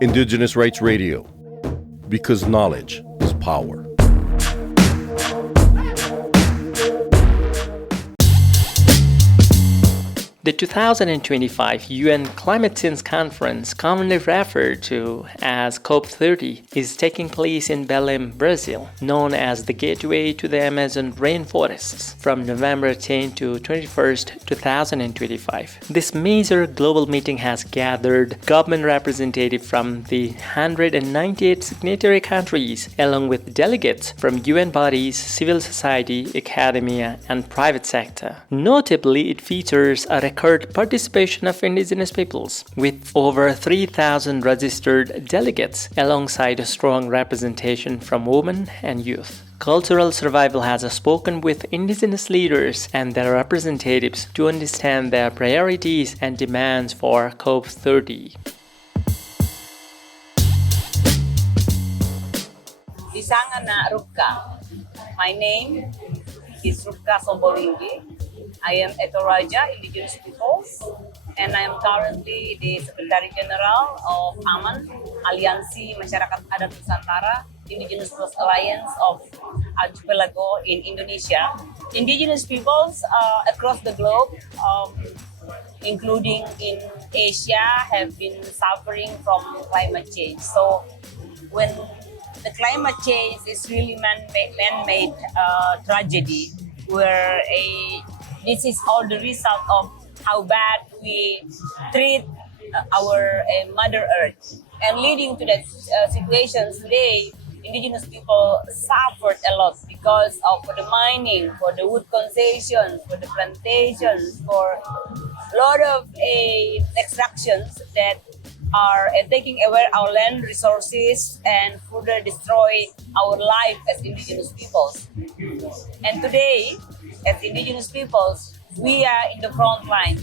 Indigenous Rights Radio, because knowledge is power. The 2025 UN Climate Change Conference, commonly referred to as COP30, is taking place in Belém, Brazil, known as the gateway to the Amazon rainforests, from November 10 to 21st, 2025. This major global meeting has gathered government representatives from the 198 signatory countries, along with delegates from UN bodies, civil society, academia, and private sector. Notably, it features a record participation of indigenous peoples, with over 3,000 registered delegates, alongside a strong representation from women and youth. Cultural Survival has spoken with indigenous leaders and their representatives to understand their priorities and demands for COP30. Isang na Rukka. My name is Rukka Sombolinggi. I am Etoraja, Indigenous Peoples, and I am currently the Secretary General of AMAN, Aliansi Masyarakat Adat Nusantara, Indigenous Peoples Alliance of Archipelago in Indonesia. Indigenous peoples across the globe, including in Asia, have been suffering from climate change. So when the climate change is really man-made tragedy, where this is all the result of how bad we treat our Mother Earth. And leading to that situation today, indigenous people suffered a lot because of the mining, for the wood concessions, for the plantations, for a lot of extractions that are taking away our land resources and further destroy our life as indigenous peoples. And today, as indigenous peoples, we are in the front line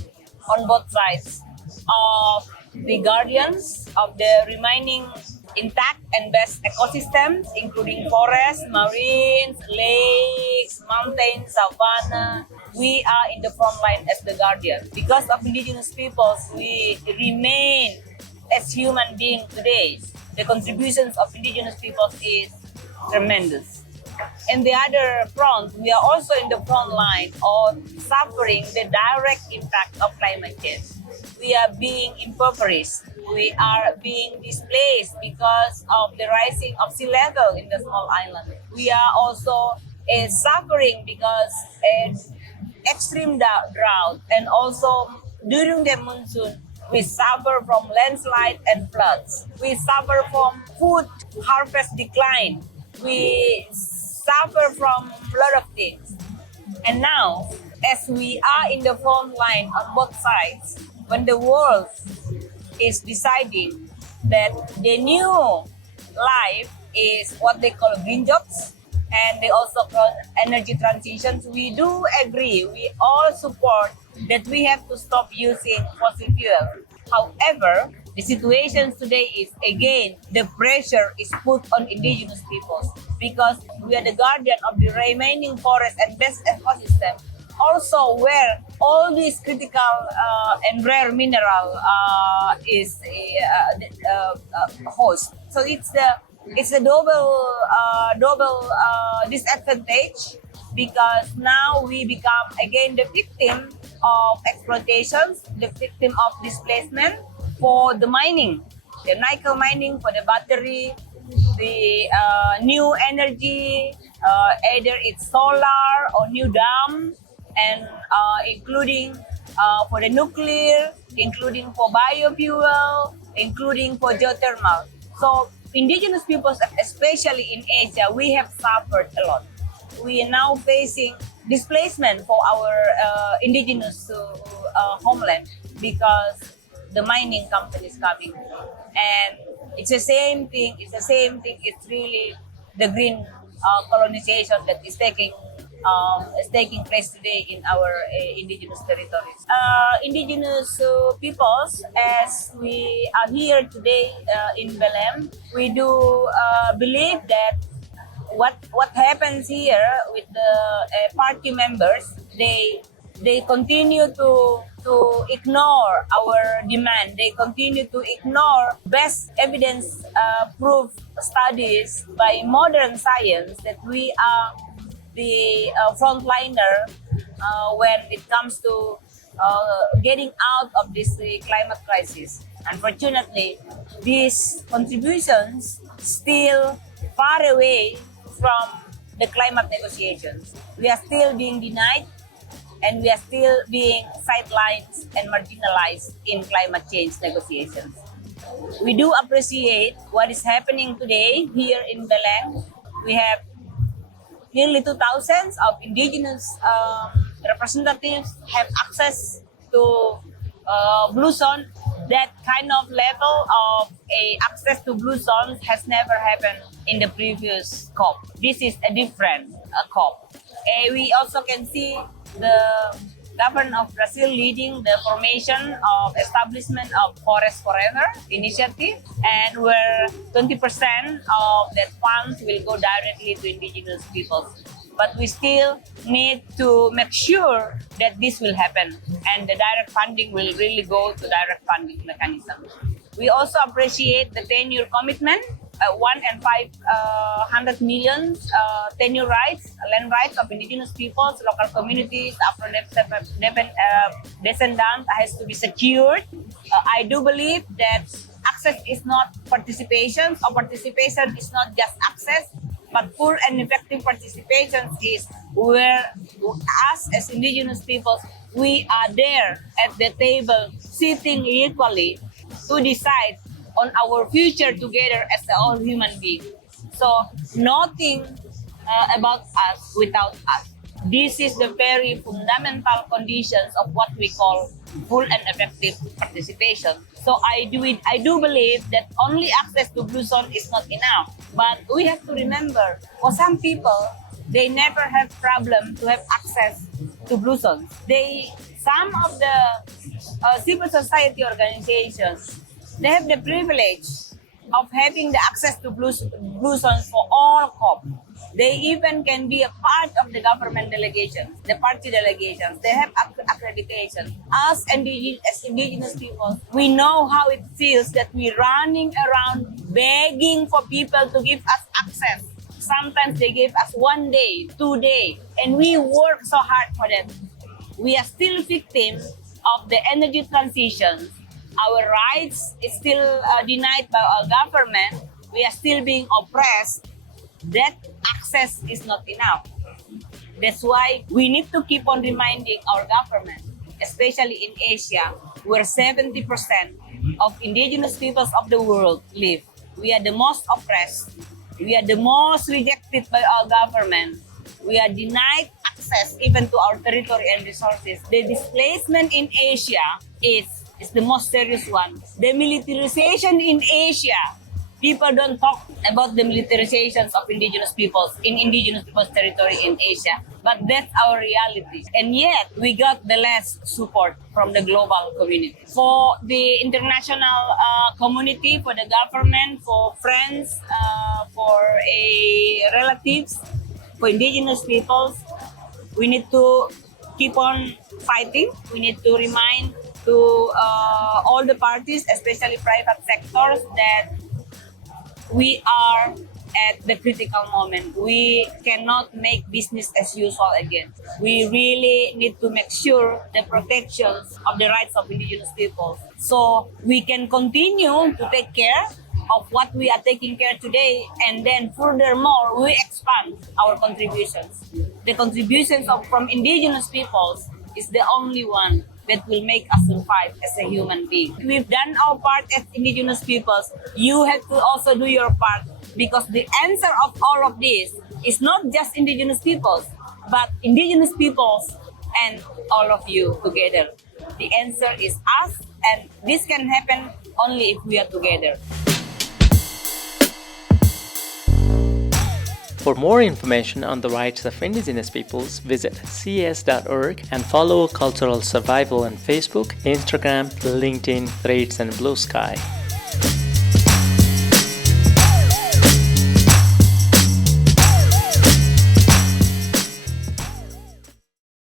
on both sides of the guardians of the remaining intact and best ecosystems, including forests, marines, lakes, mountains, savanna. We are in the front line as the guardians. Because of indigenous peoples, we remain as human beings today. The contributions of indigenous peoples is tremendous. And the other front, we are also in the front line of suffering the direct impact of climate change. We are being impoverished. We are being displaced because of the rising of sea level in the small island. We are also suffering because extreme drought, and also during the monsoon, we suffer from landslide and floods. We suffer from food harvest decline. We suffer from a lot of things. And now, as we are in the front line on both sides, when the world is deciding that the new life is what they call green jobs, and they also call energy transitions, we do agree, we all support that we have to stop using fossil fuel. However, the situation today is, again, the pressure is put on indigenous peoples because we are the guardian of the remaining forest and best ecosystem, also where all these critical and rare mineral is host. So it's a double disadvantage, because now we become again the victim of exploitations, the victim of displacement for the mining, the nickel mining, for the battery, the new energy, either it's solar or new dam, and including for the nuclear, including for biofuel, including for geothermal. So indigenous peoples, especially in Asia, we have suffered a lot. We are now facing displacement for our indigenous homeland because the mining companies coming. And it's the same thing. It's really the green colonization that is taking place today in our indigenous territories. Indigenous peoples, as we are here today in Belém, we do believe that what happens here with the party members, they they continue to ignore our demand. They continue to ignore best evidence proof studies by modern science that we are the frontliner when it comes to getting out of this climate crisis. Unfortunately, these contributions still far away from the climate negotiations. We are still being denied, and we are still being sidelined and marginalized in climate change negotiations. We do appreciate what is happening today here in Belém. We have nearly 2,000 of indigenous representatives have access to blue zone. That kind of level of access to blue zones has never happened in the previous COP. This is a different COP. We also can see the government of Brazil leading the formation of establishment of Forest Forever initiative, and where 20% of that funds will go directly to indigenous peoples. But we still need to make sure that this will happen, and the direct funding will really go to direct funding mechanism. We also appreciate the 10-year commitment, 1 and 500 million 10-year rights, land rights of indigenous peoples, local communities, Afro-descendants has to be secured. I do believe that access is not participation, or participation is not just access, but full and effective participation is where us as indigenous peoples, we are there at the table, sitting equally to decide on our future together as all human beings. So nothing about us without us. This is the very fundamental conditions of what we call full and effective participation. So I do believe that only access to blue zone is not enough. But we have to remember, for some people, they never have problem to have access to blue zones. Some of the civil society organizations, they have the privilege of having the access to blue zones for all COP. They even can be a part of the government delegations, the party delegations. They have accreditation. Us as indigenous people, we know how it feels that we're running around begging for people to give us access. Sometimes they give us 1 day, 2 days, and we work so hard for them. We are still victims of the energy transition. Our rights is still denied by our government. We are still being oppressed. That access is not enough. That's why we need to keep on reminding our government, especially in Asia, where 70% of indigenous peoples of the world live. We are the most oppressed. We are the most rejected by our government. We are denied access even to our territory and resources. The displacement in Asia is the most serious one. The militarization in Asia. People don't talk about the militarizations of indigenous peoples in indigenous peoples' territory in Asia. But that's our reality. And yet, we got the less support from the global community. For the international community, for the government, for friends, for relatives, for indigenous peoples, we need to keep on fighting. We need to remind to all the parties, especially private sectors, that we are at the critical moment. We cannot make business as usual again. We really need to make sure the protections of the rights of indigenous people, so we can continue to take care of what we are taking care today, and then furthermore, we expand our contributions. The contributions from indigenous peoples is the only one that will make us survive as a human being. We've done our part as indigenous peoples. You have to also do your part, because the answer of all of this is not just indigenous peoples, but indigenous peoples and all of you together. The answer is us, and this can happen only if we are together. For more information on the rights of indigenous peoples, visit cs.org and follow Cultural Survival on Facebook, Instagram, LinkedIn, Threads, and Blue Sky.